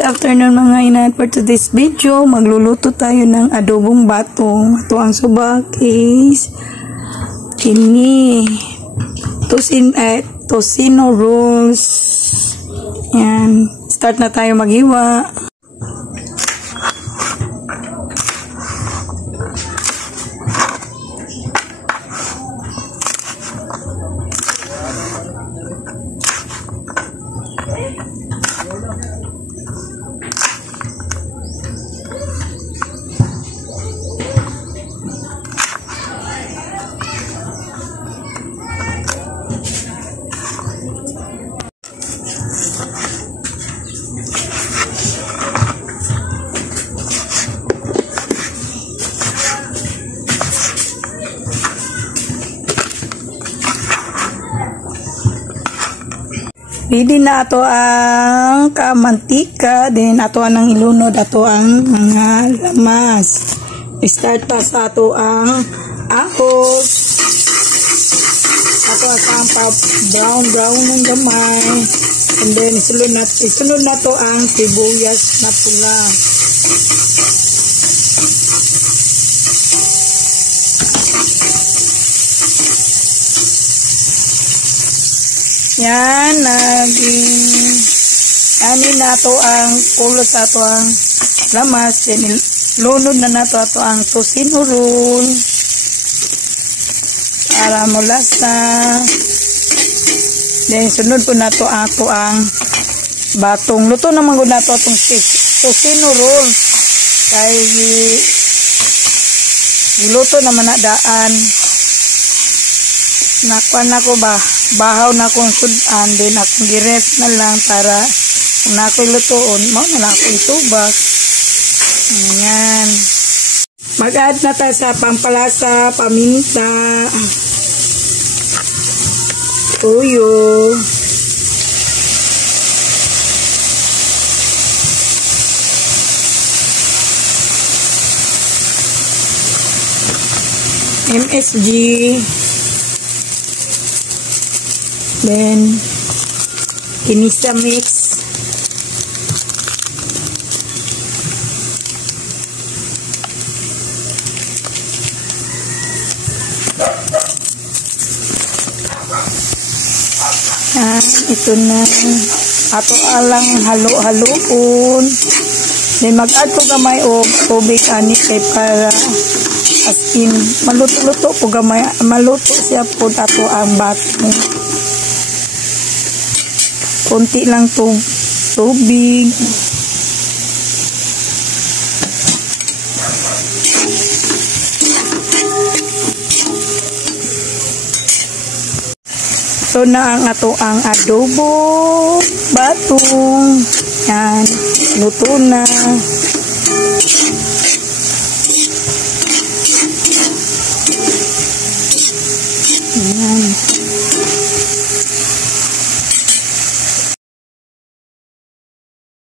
Good afternoon mga inat. For today's video, magluluto tayo ng adobong batong. Ito ang subak is tocino rolls. Yan. Start na tayo maghiwa. Ready na ato ang kamantika, then ato ang ilunod, ato ang mga lamas. Start pa sa ato ang ahos. Ato ang brown ng gamay. And then isunod na to ang sibuyas na pula. Yan, anin na to ang kulot sa to ang lamas. Then, lunod na to ato ang tocino roll. Para mulasa. Then, sunod po na to ato ang batong. Luto naman ko na to atong tocino roll. Kaya, iluto naman na daan. Nakuha na ko ba? Bahaw na akong sudan, din akong girest na lang para kung na ako'y lutoon, na lang akong subak. Ayan. Mag-add na tayo sa pampalasa, paminta, tuyo, MSG, then kinisa mix, ito na ato alang halo-haloon. Then mag-add ko gamay o tubig ani kay para askin maluto-luto po gamay, maluto siya po ato ang batong. Kunti lang tubig. So na ang ato ang adobo batong. Yan, luto na. Yan.